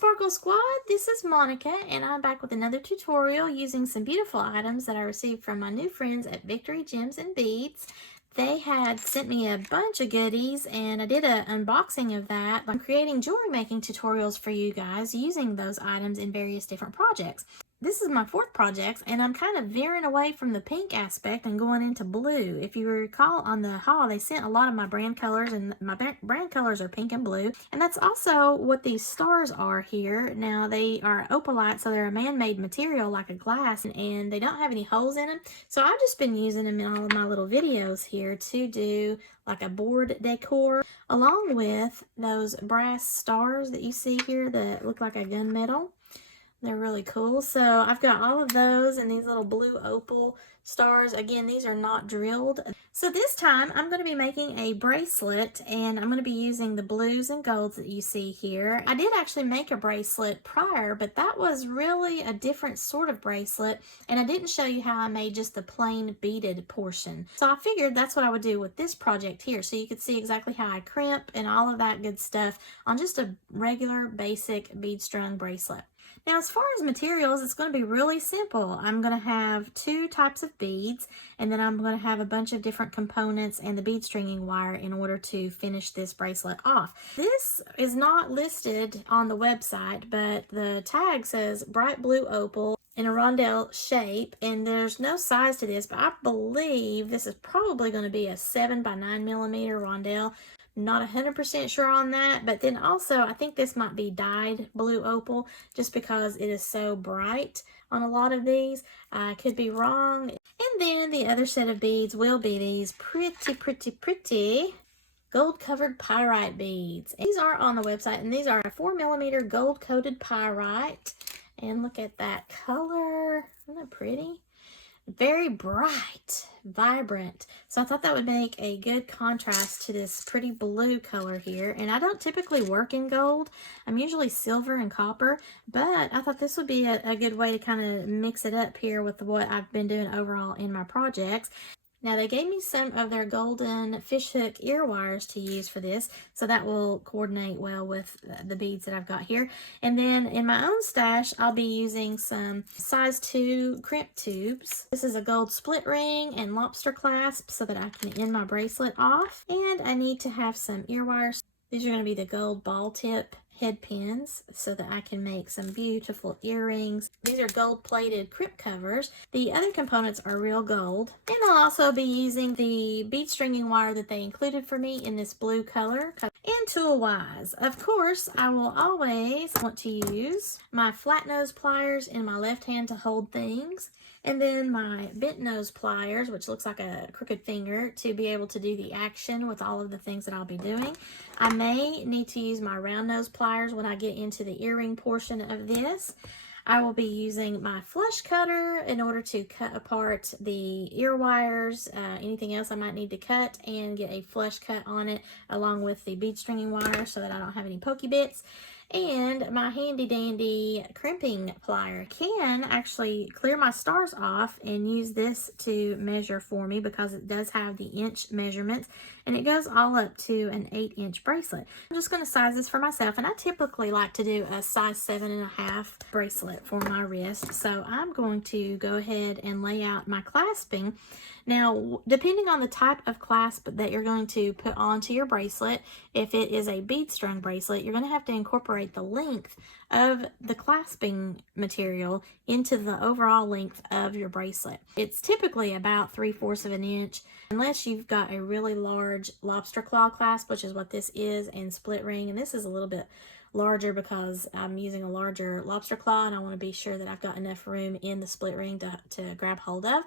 Sparkle Squad, this is Monica and I'm back with another tutorial using some beautiful items that I received from my new friends at Victory Gems and Beads. They had sent me a bunch of goodies and I did an unboxing of that. I'm creating jewelry making tutorials for you guys using those items in various different projects. This is my fourth project and I'm kind of veering away from the pink aspect and going into blue. If you recall on the haul, they sent a lot of my brand colors and my brand colors are pink and blue. And that's also what these stars are here. Now they are opalite, so they're a man-made material like a glass and they don't have any holes in them. So I've just been using them in all of my little videos here to do like a board decor along with those brass stars that you see here that look like a gunmetal. They're really cool. So I've got all of those and these little blue opal stars. Again, these are not drilled. So this time I'm going to be making a bracelet and I'm going to be using the blues and golds that you see here. I did actually make a bracelet prior, but that was really a different sort of bracelet and I didn't show you how I made just the plain beaded portion. So I figured that's what I would do with this project here, so you could see exactly how I crimp and all of that good stuff on just a regular basic bead strung bracelet. Now, as far as materials, it's going to be really simple. I'm going to have two types of beads, and then I'm going to have a bunch of different components and the bead stringing wire in order to finish this bracelet off. This is not listed on the website, but the tag says bright blue opal in a rondelle shape, and there's no size to this, but I believe this is probably going to be a 7 by 9 millimeter rondelle. Not 100% sure on that, but then also I think this might be dyed blue opal just because it is so bright on a lot of these. I could be wrong. And then the other set of beads will be these pretty gold covered pyrite beads. These are on the website and these are 4 millimeter gold coated pyrite. And look at that color. Isn't that pretty? Very bright, vibrant. So I thought that would make a good contrast to this pretty blue color here. And I don't typically work in gold. I'm usually silver and copper, but I thought this would be a good way to kind of mix it up here with what I've been doing overall in my projects. Now they gave me some of their golden fishhook ear wires to use for this, so that will coordinate well with the beads that I've got here. And then in my own stash, I'll be using some size 2 crimp tubes. This is a gold split ring and lobster clasp so that I can end my bracelet off. And I need to have some ear wires. These are going to be the gold ball tip head pins so that I can make some beautiful earrings. These are gold plated crip covers. The other components are real gold. And I'll also be using the bead stringing wire that they included for me in this blue color. And tool wise, of course, I will always want to use my flat nose pliers in my left hand to hold things. And then my bent nose pliers, which looks like a crooked finger, to be able to do the action with all of the things that I'll be doing. I may need to use my round nose pliers when I get into the earring portion of this. I will be using my flush cutter in order to cut apart the ear wires, anything else I might need to cut, and get a flush cut on it along with the bead stringing wire so that I don't have any pokey bits. And my handy dandy crimping plier can actually clear my stars off and use this to measure for me because it does have the inch measurements and it goes all up to an 8-inch bracelet. I'm just going to size this for myself, and I typically like to do a size 7.5 bracelet for my wrist. So I'm going to go ahead and lay out my clasping. Now, depending on the type of clasp that you're going to put onto your bracelet, if it is a bead strung bracelet, you're going to have to incorporate the length of the clasping material into the overall length of your bracelet. It's typically about 3/4 of an inch, unless you've got a really large lobster claw clasp, which is what this is, and split ring. And this is a little bit larger because I'm using a larger lobster claw and I want to be sure that I've got enough room in the split ring to grab hold of.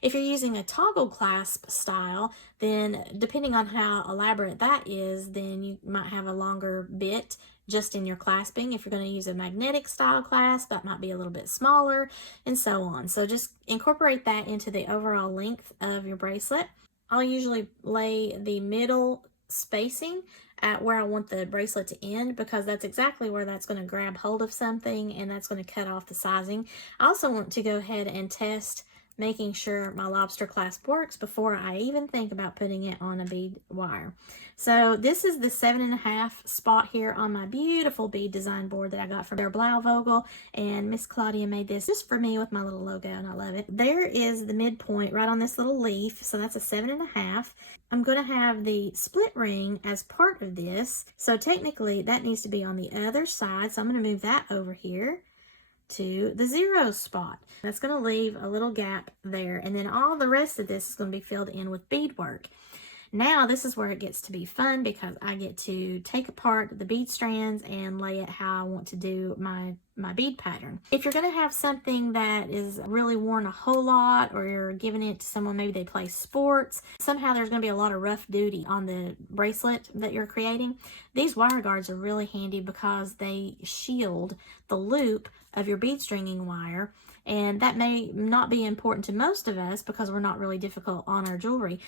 If you're using a toggle clasp style, then depending on how elaborate that is, then you might have a longer bit just in your clasping. If you're going to use a magnetic style clasp, that might be a little bit smaller, and so on. So just incorporate that into the overall length of your bracelet. I'll usually lay the middle spacing at where I want the bracelet to end because that's exactly where that's going to grab hold of something and that's going to cut off the sizing. I also want to go ahead and test making sure my lobster clasp works before I even think about putting it on a bead wire. So this is the 7.5 spot here on my beautiful bead design board that I got from their Blauvogel, and Miss Claudia made this just for me with my little logo, and I love it. There is the midpoint right on this little leaf, so that's a 7.5. I'm going to have the split ring as part of this, so technically that needs to be on the other side, so I'm going to move that over here to the 0 spot. That's going to leave a little gap there, and then all the rest of this is going to be filled in with beadwork. Now this is where it gets to be fun because I get to take apart the bead strands and lay it how I want to do my bead pattern. If you're going to have something that is really worn a whole lot, or you're giving it to someone, maybe they play sports, somehow there's going to be a lot of rough duty on the bracelet that you're creating, these wire guards are really handy because they shield the loop of your bead stringing wire, and that may not be important to most of us because we're not really difficult on our jewelry.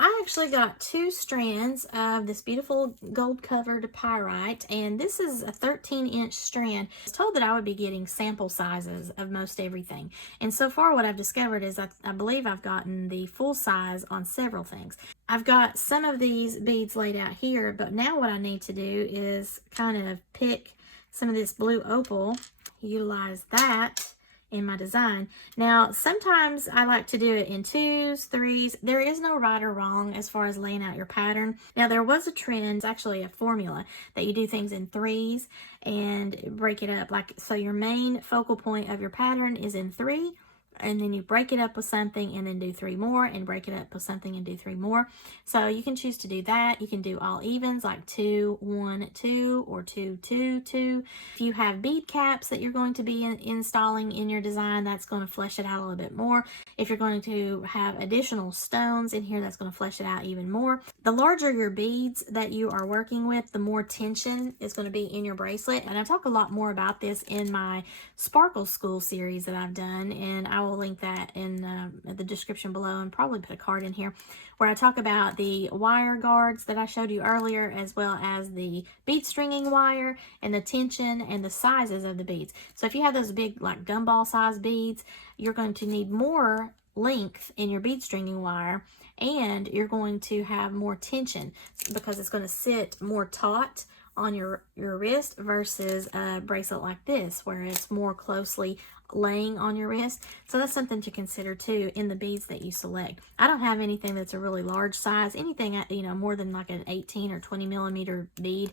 I actually got 2 strands of this beautiful gold covered pyrite, and this is a 13-inch strand. I was told that I would be getting sample sizes of most everything, and so far what I've discovered is I believe I've gotten the full size on several things. I've got some of these beads laid out here, but now what I need to do is kind of pick some of this blue opal, utilize that in my design. Now, sometimes I like to do it in 2s, 3s. There is no right or wrong as far as laying out your pattern. Now, there was a trend, it's actually a formula, that you do things in 3s and break it up. Like, so your main focal point of your pattern is in 3, and then you break it up with something and then do 3 more and break it up with something and do 3 more. So you can choose to do that. You can do all evens like 2, 1, 2 or 2, 2, 2. If you have bead caps that you're going to be installing in your design, that's going to flesh it out a little bit more. If you're going to have additional stones in here, that's going to flesh it out even more. The larger your beads that you are working with, the more tension is going to be in your bracelet. And I talk a lot more about this in my Sparkle School series that I've done, and I will link that in the description below and probably put a card in here where I talk about the wire guards that I showed you earlier, as well as the bead stringing wire and the tension and the sizes of the beads. So if you have those big like gumball size beads, you're going to need more length in your bead stringing wire, and you're going to have more tension because it's going to sit more taut on your wrist versus a bracelet like this where it's more closely laying on your wrist. So that's something to consider too in the beads that you select. I don't have anything that's a really large size. Anything, you know, more than like an 18 or 20 millimeter bead.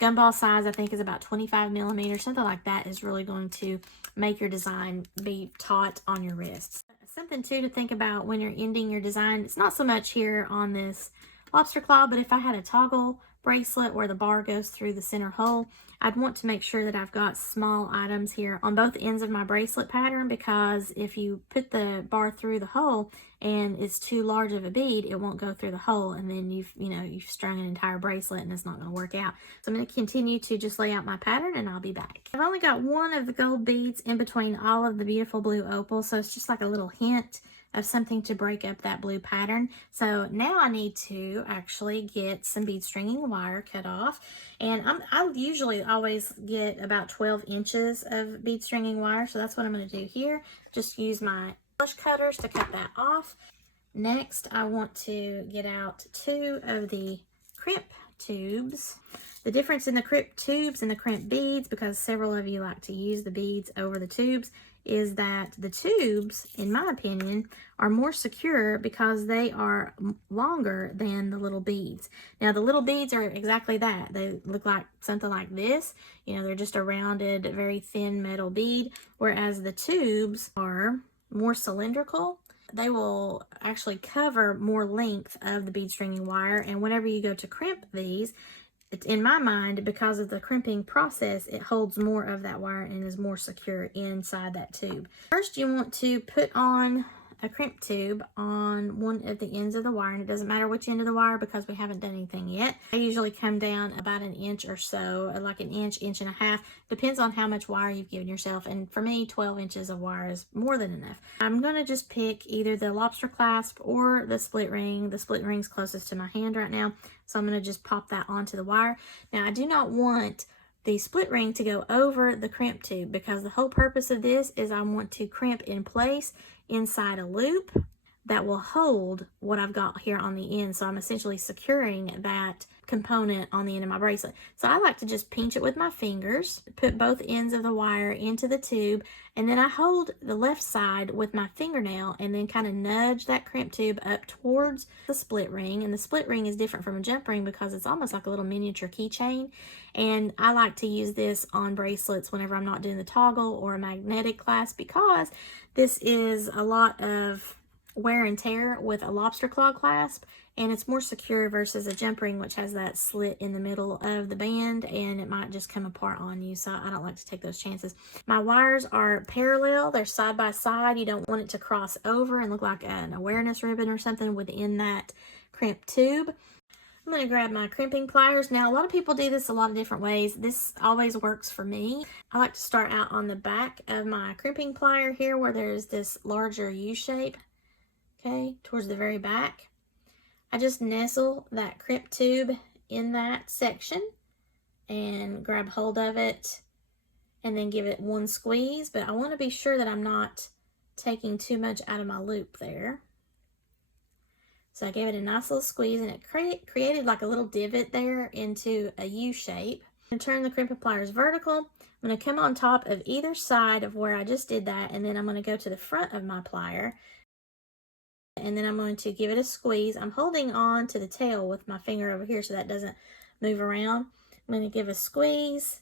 Gumball size I think is about 25 millimeters. Something like that is really going to make your design be taut on your wrists. Something too to think about when you're ending your design, it's not so much here on this lobster claw, but if I had a toggle bracelet where the bar goes through the center hole, I'd want to make sure that I've got small items here on both ends of my bracelet pattern, because if you put the bar through the hole and it's too large of a bead, it won't go through the hole, and then you've strung an entire bracelet and it's not going to work out. So I'm going to continue to just lay out my pattern and I'll be back. I've only got one of the gold beads in between all of the beautiful blue opal, so it's just like a little hint of something to break up that blue pattern. So now I need to actually get some bead stringing wire cut off, and I usually always get about 12 inches of bead stringing wire, so that's what I'm going to do here. Just use my brush cutters to cut that off. Next, I want to get out 2 of the Crimp Tubes. The difference in the Crip Tubes and the Crimp Beads, because several of you like to use the beads over the tubes, is that the tubes, in my opinion, are more secure because they are longer than the little beads. Now, the little beads are exactly that. They look like something like this. You know, they're just a rounded, very thin metal bead, whereas the tubes are more cylindrical. They will actually cover more length of the bead stringing wire, and whenever you go to crimp these, in my mind, because of the crimping process, it holds more of that wire and is more secure inside that tube. First, you want to put on a crimp tube on one of the ends of the wire, and it doesn't matter which end of the wire because we haven't done anything yet. I usually come down about an inch or so, like an inch, inch and a half, depends on how much wire you've given yourself, and for me 12 inches of wire is more than enough. I'm going to just pick either the lobster clasp or the split ring. The split ring's closest to my hand right now, so I'm going to just pop that onto the wire. Now, I do not want the split ring to go over the crimp tube, because the whole purpose of this is I want to crimp in place inside a loop that will hold what I've got here on the end. So I'm essentially securing that component on the end of my bracelet. So I like to just pinch it with my fingers, put both ends of the wire into the tube, and then I hold the left side with my fingernail and then kind of nudge that crimp tube up towards the split ring. And the split ring is different from a jump ring because it's almost like a little miniature keychain. And I like to use this on bracelets whenever I'm not doing the toggle or a magnetic clasp, because this is a lot of wear and tear with a lobster claw clasp, and it's more secure versus a jump ring, which has that slit in the middle of the band and it might just come apart on you. So I don't like to take those chances. My wires are parallel, they're side by side. You don't want it to cross over and look like an awareness ribbon or something within that crimp tube. I'm going to grab my crimping pliers. Now, a lot of people do this a lot of different ways. This always works for me. I like to start out on the back of my crimping plier here where there's this larger U shape. Okay, towards the very back. I just nestle that crimp tube in that section and grab hold of it and then give it one squeeze, but I want to be sure that I'm not taking too much out of my loop there. So I gave it a nice little squeeze and it created like a little divot there into a U shape. I'm going to turn the crimping pliers vertical. I'm going to come on top of either side of where I just did that, and then I'm going to go to the front of my plier. And then I'm going to give it a squeeze. I'm holding on to the tail with my finger over here so that doesn't move around. I'm going to give a squeeze,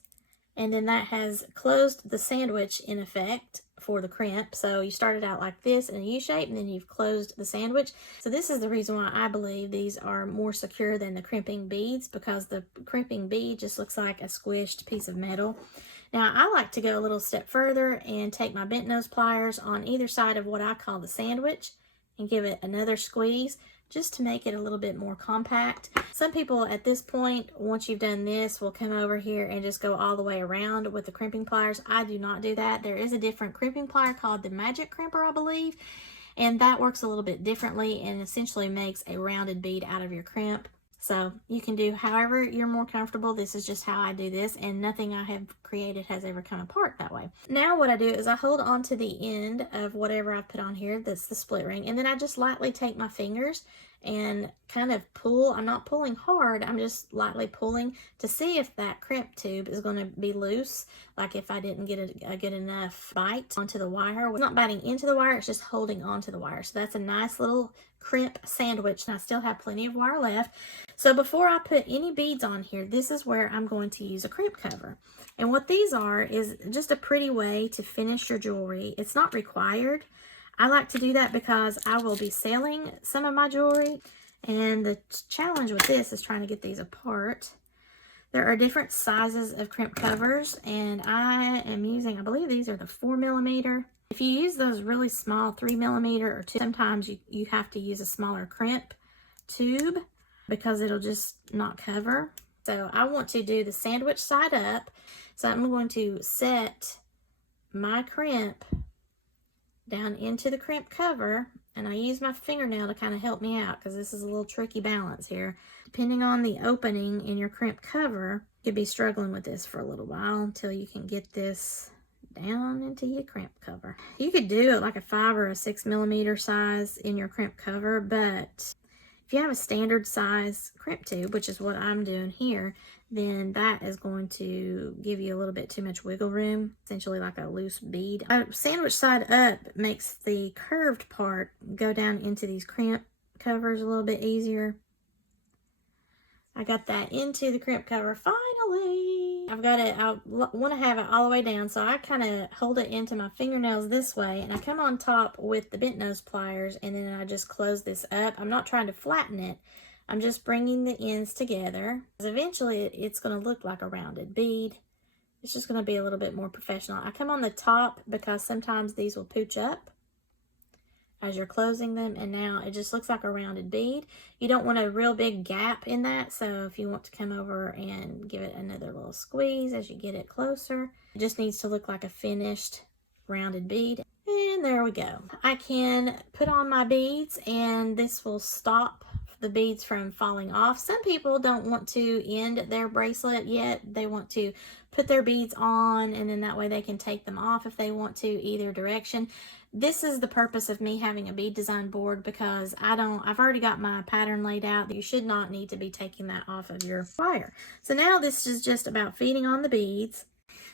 and then that has closed the sandwich in effect for the crimp. So you started out like this in a U shape, and then you've closed the sandwich. So this is the reason why I believe these are more secure than the crimping beads, because the crimping bead just looks like a squished piece of metal. Now I like to go a little step further and take my bent nose pliers on either side of what I call the sandwich and give it another squeeze just to make it a little bit more compact. Some people at this point, once you've done this, will come over here and just go all the way around with the crimping pliers. I do not do that. There is a different crimping plier called the Magic Crimper, I believe, and that works a little bit differently and essentially makes a rounded bead out of your crimp. So you can do however you're more comfortable. This is just how I do this, and nothing I have created has ever come apart that way. Now what I do is I hold on to the end of whatever I've put on here, that's the split ring, and then I just lightly take my fingers and kind of pull. I'm not pulling hard, I'm just lightly pulling to see if that crimp tube is going to be loose, like if I didn't get a good enough bite onto the wire. It's not biting into the wire, it's just holding onto the wire. So that's a nice little crimp sandwich, and I still have plenty of wire left. So before I put any beads on here, this is where I'm going to use a crimp cover. And what these are is just a pretty way to finish your jewelry. It's not required. I like to do that because I will be selling some of my jewelry, and the challenge with this is trying to get these apart. There are different sizes of crimp covers, and I am using, I believe these are the 4mm. If you use those really small 3mm or 2, sometimes you have to use a smaller crimp tube because it'll just not cover. So I want to do the sandwich side up. So I'm going to set my crimp down into the crimp cover, and I use my fingernail to kind of help me out because this is a little tricky balance here. Depending on the opening in your crimp cover, you could be struggling with this for a little while until you can get this down into your crimp cover. You could do it like a 5 or a 6mm size in your crimp cover, but if you have a standard size crimp tube, which is what I'm doing here, then that is going to give you a little bit too much wiggle room, essentially like a loose bead. A sandwich side up makes the curved part go down into these crimp covers a little bit easier. I got that into the crimp cover finally. I've got it, I want to have it all the way down, so I kind of hold it into my fingernails this way, and I come on top with the bent nose pliers, and then I just close this up. I'm not trying to flatten it, I'm just bringing the ends together. Eventually it's going to look like a rounded bead. It's just going to be a little bit more professional. I come on the top because sometimes these will pooch up as you're closing them, and now it just looks like a rounded bead. You don't want a real big gap in that, so if you want to come over and give it another little squeeze as you get it closer, it just needs to look like a finished rounded bead. And there we go. I can put on my beads, and this will stop the beads from falling off. Some people don't want to end their bracelet yet. They want to put their beads on, and then that way they can take them off if they want to, either direction. This is the purpose of me having a bead design board, because I've already got my pattern laid out. You should not need to be taking that off of your wire. So now this is just about feeding on the beads.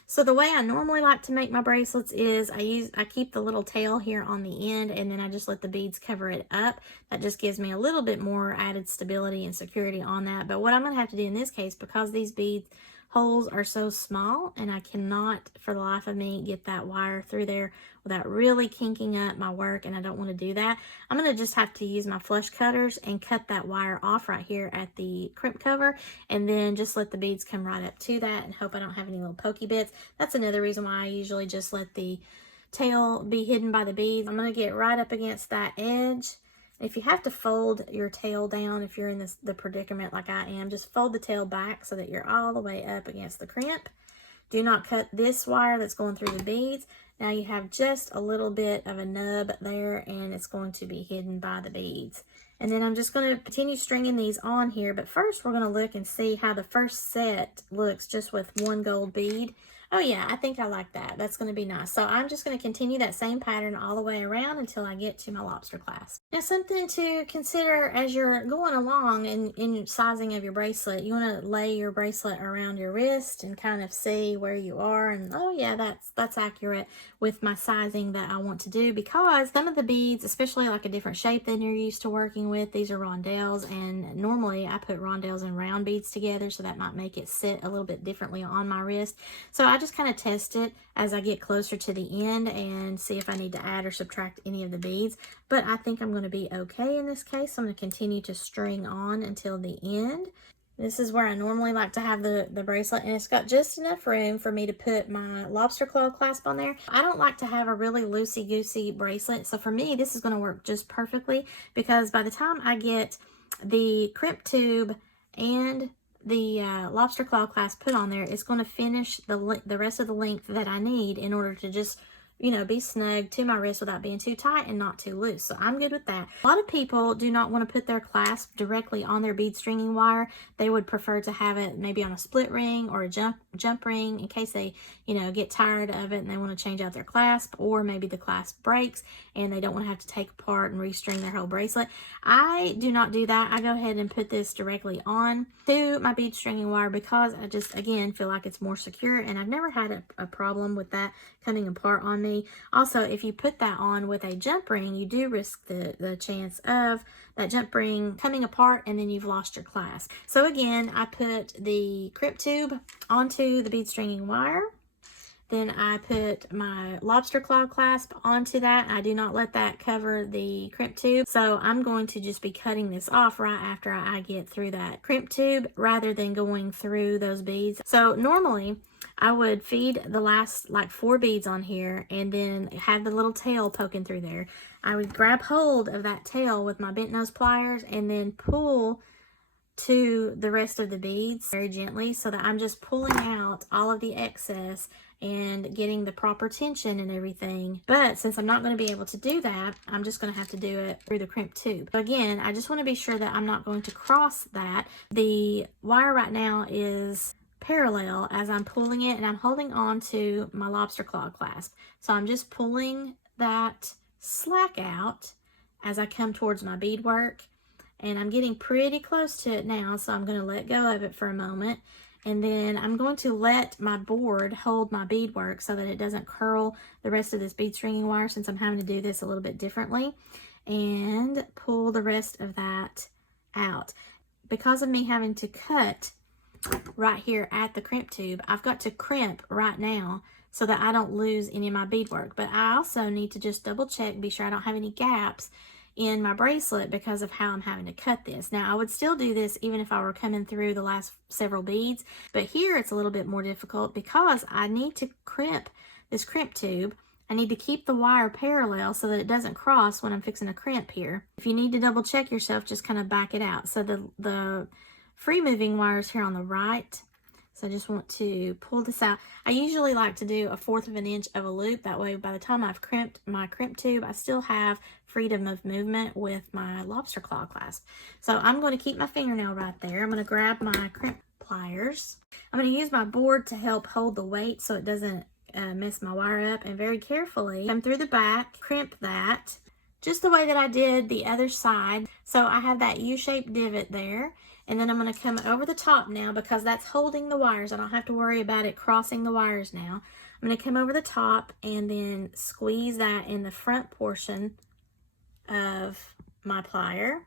So the way I normally like to make my bracelets is I keep the little tail here on the end, and then I just let the beads cover it up. That just gives me a little bit more added stability and security on that. But what I'm going to have to do in this case, because these bead holes are so small and I cannot for the life of me get that wire through there without really kinking up my work, and I don't want to do that, I'm going to just have to use my flush cutters and cut that wire off right here at the crimp cover, and then just let the beads come right up to that and hope I don't have any little pokey bits. That's another reason why I usually just let the tail be hidden by the beads. I'm going to get right up against that edge. If you have to fold your tail down, if you're in the predicament like I am, just fold the tail back so that you're all the way up against the crimp. Do not cut this wire that's going through the beads. Now you have just a little bit of a nub there, and it's going to be hidden by the beads. And then I'm just going to continue stringing these on here, but first we're going to look and see how the first set looks just with one gold bead. Oh yeah, I think I like that. That's going to be nice. So I'm just going to continue that same pattern all the way around until I get to my lobster clasp. Now something to consider as you're going along in sizing of your bracelet, you want to lay your bracelet around your wrist and kind of see where you are. And oh yeah, that's accurate with my sizing that I want to do, because some of the beads, especially like a different shape than you're used to working with, these are rondelles, and normally I put rondelles and round beads together, so that might make it sit a little bit differently on my wrist. So I just kind of test it as I get closer to the end and see if I need to add or subtract any of the beads. But I think I'm going to be okay in this case. So I'm going to continue to string on until the end. This is where I normally like to have the bracelet, and it's got just enough room for me to put my lobster claw clasp on there. I don't like to have a really loosey-goosey bracelet, so for me this is going to work just perfectly, because by the time I get the crimp tube and the lobster claw clasp put on there, it's going to finish the rest of the length that I need in order to just, you know, be snug to my wrist without being too tight and not too loose. So I'm good with that. A lot of people do not want to put their clasp directly on their bead stringing wire. They would prefer to have it maybe on a split ring or a jump ring in case they, you know, get tired of it and they want to change out their clasp, or maybe the clasp breaks and they don't want to have to take apart and restring their whole bracelet. I do not do that. I go ahead and put this directly on to my bead stringing wire, because I just, again, feel like it's more secure, and I've never had a problem with that coming apart on me. Also, if you put that on with a jump ring, you do risk the chance of that jump ring coming apart and then you've lost your clasp. So again, I put the Crip tube onto the bead stringing wire. Then I put my lobster claw clasp onto that. I do not let that cover the crimp tube. So I'm going to just be cutting this off right after I get through that crimp tube, rather than going through those beads. So normally I would feed the last like 4 beads on here and then have the little tail poking through there. I would grab hold of that tail with my bent nose pliers and then pull to the rest of the beads very gently, so that I'm just pulling out all of the excess and getting the proper tension and everything. But since I'm not going to be able to do that, I'm just going to have to do it through the crimp tube. But again, I just want to be sure that I'm not going to cross that. The wire right now is parallel as I'm pulling it, and I'm holding on to my lobster claw clasp. So I'm just pulling that slack out as I come towards my beadwork, and I'm getting pretty close to it now, so I'm going to let go of it for a moment. And then I'm going to let my board hold my beadwork so that it doesn't curl the rest of this bead stringing wire, since I'm having to do this a little bit differently, and pull the rest of that out. Because of me having to cut right here at the crimp tube, I've got to crimp right now so that I don't lose any of my beadwork. But I also need to just double check, be sure I don't have any gaps in my bracelet because of how I'm having to cut this. Now, I would still do this even if I were coming through the last several beads, but here it's a little bit more difficult because I need to crimp this crimp tube. I need to keep the wire parallel so that it doesn't cross when I'm fixing a crimp here. If you need to double check yourself, just kind of back it out. So the free moving wires here on the right, So I just want to pull this out. I usually like to do 1/4 of an inch of a loop. That way, by the time I've crimped my crimp tube, I still have freedom of movement with my lobster claw clasp. So I'm going to keep my fingernail right there. I'm going to grab my crimp pliers. I'm going to use my board to help hold the weight so it doesn't mess my wire up, and very carefully come through the back, crimp that, just the way that I did the other side. So I have that U-shaped divot there. And then I'm going to come over the top now because that's holding the wires. I don't have to worry about it crossing the wires now. I'm going to come over the top and then squeeze that in the front portion of my plier.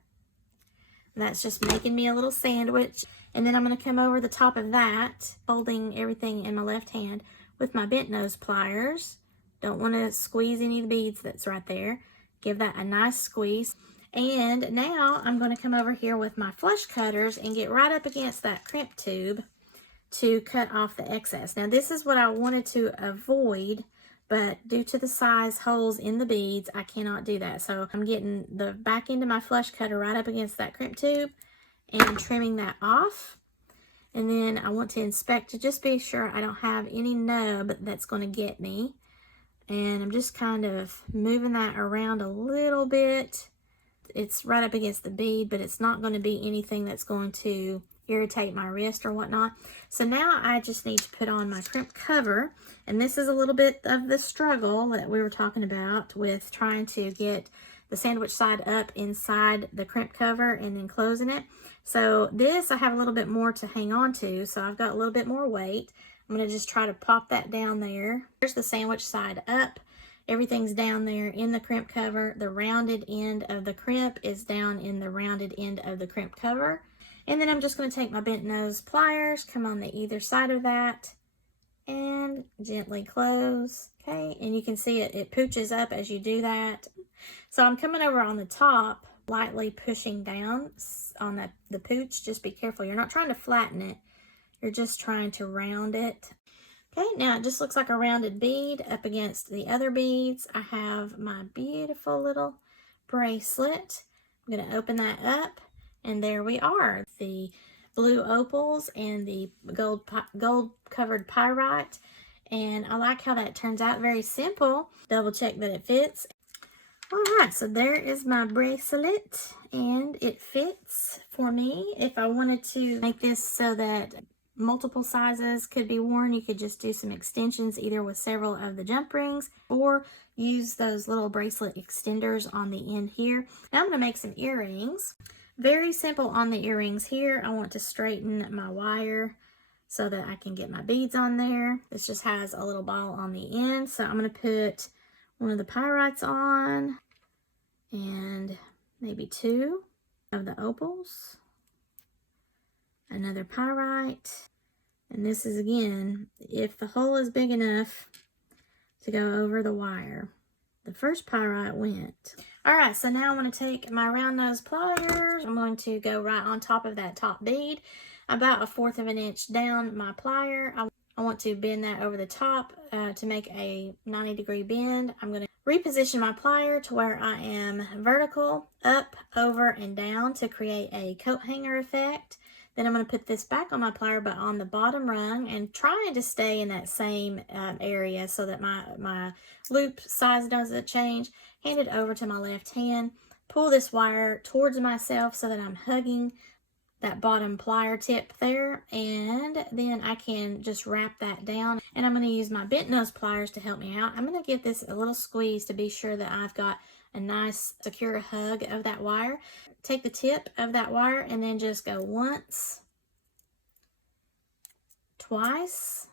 And that's just making me a little sandwich. And then I'm going to come over the top of that, holding everything in my left hand with my bent nose pliers. Don't want to squeeze any of the beads that's right there. Give that a nice squeeze. And now I'm going to come over here with my flush cutters and get right up against that crimp tube to cut off the excess. Now this is what I wanted to avoid, but due to the size holes in the beads, I cannot do that. So I'm getting the back end of my flush cutter right up against that crimp tube and trimming that off. And then I want to inspect to just be sure I don't have any nub that's going to get me. And I'm just kind of moving that around a little bit. It's right up against the bead, but it's not going to be anything that's going to irritate my wrist or whatnot. So now I just need to put on my crimp cover, and this is a little bit of the struggle that we were talking about with trying to get the sandwich side up inside the crimp cover and then closing it. So this, I have a little bit more to hang on to, so I've got a little bit more weight. I'm going to just try to pop that down there. There's the sandwich side up. Everything's down there in the crimp cover. The rounded end of the crimp is down in the rounded end of the crimp cover. And then I'm just going to take my bent nose pliers, come on the either side of that, and gently close. Okay, and you can see it pooches up as you do that. So I'm coming over on the top, lightly pushing down on the pooch. Just be careful. You're not trying to flatten it. You're just trying to round it. Okay, now it just looks like a rounded bead up against the other beads. I have my beautiful little bracelet. I'm going to open that up, and there we are. The blue opals and the gold covered pyrite. And I like how that turns out. Very simple. Double check that it fits. All right, so there is my bracelet, and it fits for me. If I wanted to make this so that multiple sizes could be worn, you could just do some extensions either with several of the jump rings or use those little bracelet extenders on the end here. Now I'm going to make some earrings. Very simple on the earrings here. I want to straighten my wire so that I can get my beads on there. This just has a little ball on the end, so I'm going to put one of the pyrites on and maybe 2 of the opals. Another pyrite, and this is again if the hole is big enough to go over the wire. The first pyrite went. All right, so now I'm going to take my round nose pliers. I'm going to go right on top of that top bead, about 1/4 of an inch down my plier. I want to bend that over the top to make a 90-degree bend. I'm going to reposition my plier to where I am vertical, up, over, and down to create a coat hanger effect. Then I'm going to put this back on my plier, but on the bottom rung, and trying to stay in that same area so that my loop size doesn't change. Hand it over to my left hand. Pull this wire towards myself so that I'm hugging that bottom plier tip there, and then I can just wrap that down. And I'm going to use my bent nose pliers to help me out. I'm going to give this a little squeeze to be sure that I've got a nice secure hug of that wire. Take the tip of that wire and then just go once, twice,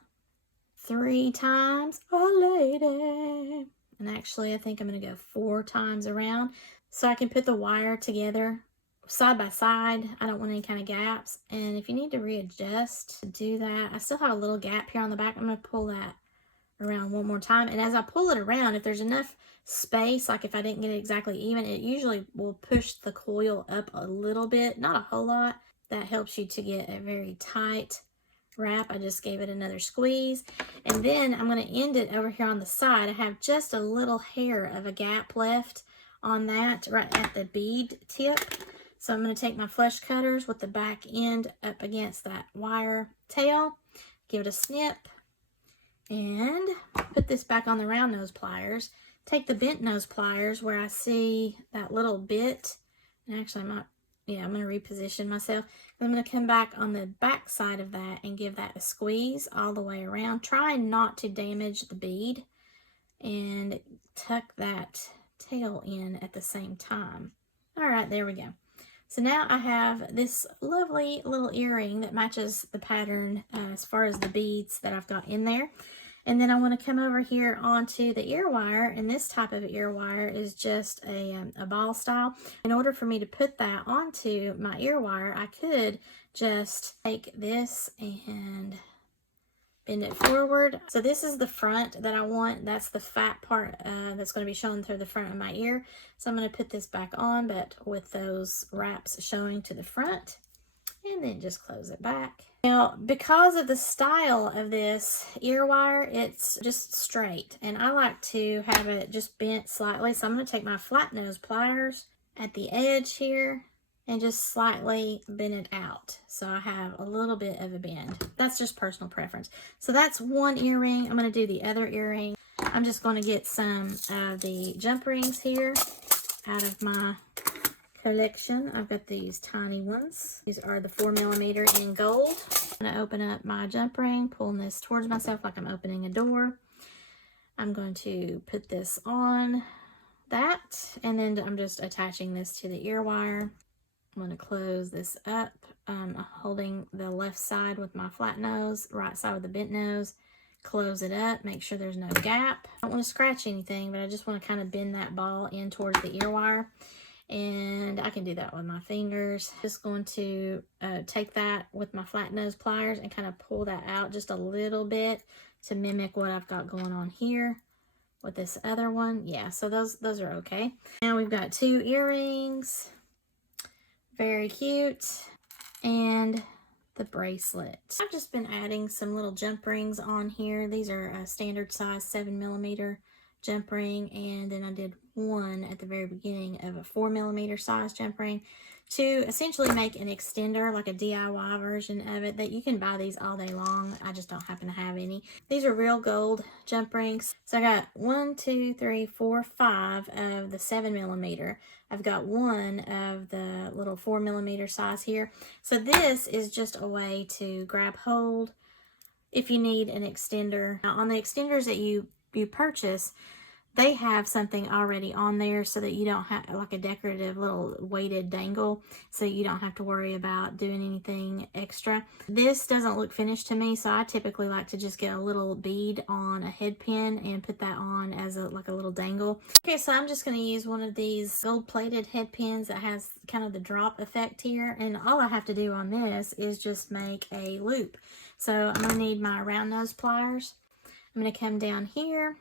3 times. Oh, lady. And actually, I think I'm going to go 4 times around so I can put the wire together side by side. I don't want any kind of gaps. And if you need to readjust to do that, I still have a little gap here on the back. I'm going to pull that around one more time. And as I pull it around, if there's enough space, like if I didn't get it exactly even, it usually will push the coil up a little bit, not a whole lot. That helps you to get a very tight wrap. I just gave it another squeeze, and then I'm going to end it over here on the side. I have just a little hair of a gap left on that right at the bead tip, so I'm going to take my flush cutters with the back end up against that wire tail. give it a snip, and put this back on the round nose pliers. Take the bent nose pliers where I see that little bit, and actually I'm going to reposition myself. I'm going to come back on the back side of that and give that a squeeze all the way around. Try not to damage the bead, and tuck that tail in at the same time. All right, there we go. So now I have this lovely little earring that matches the pattern as far as the beads that I've got in there. And then I want to come over here onto the ear wire, and this type of ear wire is just a ball style. In order for me to put that onto my ear wire, I could just take this and bend it forward. So this is the front that I want. That's the fat part that's going to be showing through the front of my ear. So I'm going to put this back on, but with those wraps showing to the front, and then just close it back. Now, because of the style of this ear wire, it's just straight, and I like to have it just bent slightly. So I'm going to take my flat nose pliers at the edge here and just slightly bend it out, so I have a little bit of a bend. That's just personal preference. So that's one earring. I'm going to do the other earring. I'm just going to get some of the jump rings here out of my collection. I've got these tiny ones. These are the 4mm in gold. I'm going to open up my jump ring, pulling this towards myself like I'm opening a door. I'm going to put this on that, and then I'm just attaching this to the ear wire. I'm going to close this up, holding the left side with my flat nose, right side with the bent nose. Close it up, make sure there's no gap. I don't want to scratch anything, but I just want to kind of bend that ball in towards the ear wire. And I can do that with my fingers. Just going to take that with my flat nose pliers and kind of pull that out just a little bit to mimic what I've got going on here with this other one. Yeah, so those are okay. Now we've got two earrings. Very cute. And the bracelet. I've just been adding some little jump rings on here. These are a standard size 7mm jump ring, and then I did one at the very beginning of a 4mm size jump ring to essentially make an extender, like a DIY version of it, that you can buy these all day long. I just don't happen to have any. These are real gold jump rings. So I got 1, 2, 3, 4, 5 of the 7mm. I've got one of the little 4mm size here. So this is just a way to grab hold if you need an extender. Now, on the extenders that you purchase, they have something already on there so that you don't have like a decorative little weighted dangle, so you don't have to worry about doing anything extra. This doesn't look finished to me, so I typically like to just get a little bead on a head pin and put that on as like a little dangle. Okay, so I'm just going to use one of these gold plated head pins that has kind of the drop effect here, and all I have to do on this is just make a loop. So I'm going to need my round nose pliers. I'm going to come down here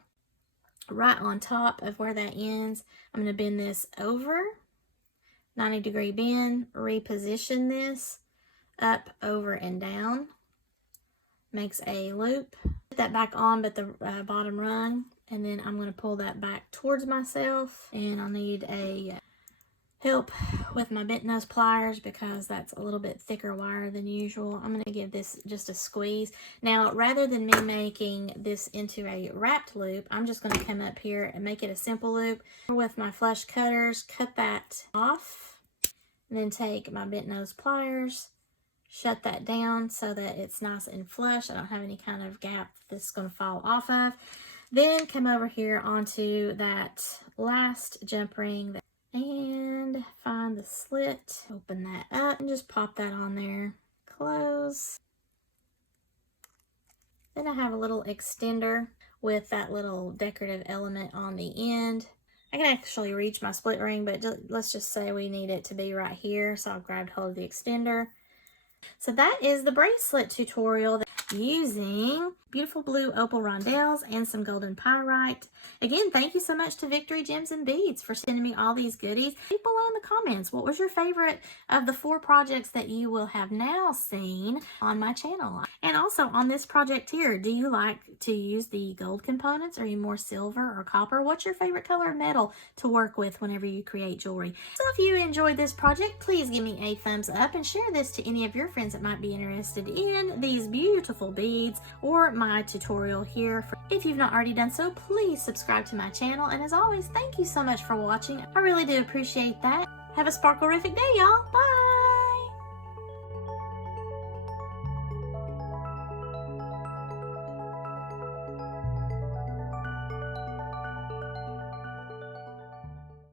right on top of where that ends. I'm going to bend this over, 90-degree bend, reposition this up, over, and down. Makes a loop. Put that back on, but the bottom rung, and then I'm going to pull that back towards myself, and I'll need a help with my bent nose pliers because that's a little bit thicker wire than usual. I'm going to give this just a squeeze. Now, rather than me making this into a wrapped loop, I'm just going to come up here and make it a simple loop. With my flush cutters, cut that off, and then take my bent nose pliers, shut that down so that it's nice and flush. I don't have any kind of gap that's going to fall off of. Then come over here onto that last jump ring and find the slit, open that up, and just pop that on there, close. Then I have a little extender with that little decorative element on the end. I can actually reach my split ring, but let's just say we need it to be right here, so I've grabbed hold of the extender. So that is the bracelet tutorial using beautiful blue opal rondelles, and some golden pyrite. Again, thank you so much to Victory Gems and Beads for sending me all these goodies. Leave below in the comments, what was your favorite of the 4 projects that you will have now seen on my channel? And also on this project here, do you like to use the gold components? Are you more silver or copper? What's your favorite color of metal to work with whenever you create jewelry? So if you enjoyed this project, please give me a thumbs up and share this to any of your friends that might be interested in these beautiful beads or my tutorial here. If you've not already done so, please subscribe to my channel. And as always, thank you so much for watching. I really do appreciate that. Have a sparkle-rific day, y'all. Bye!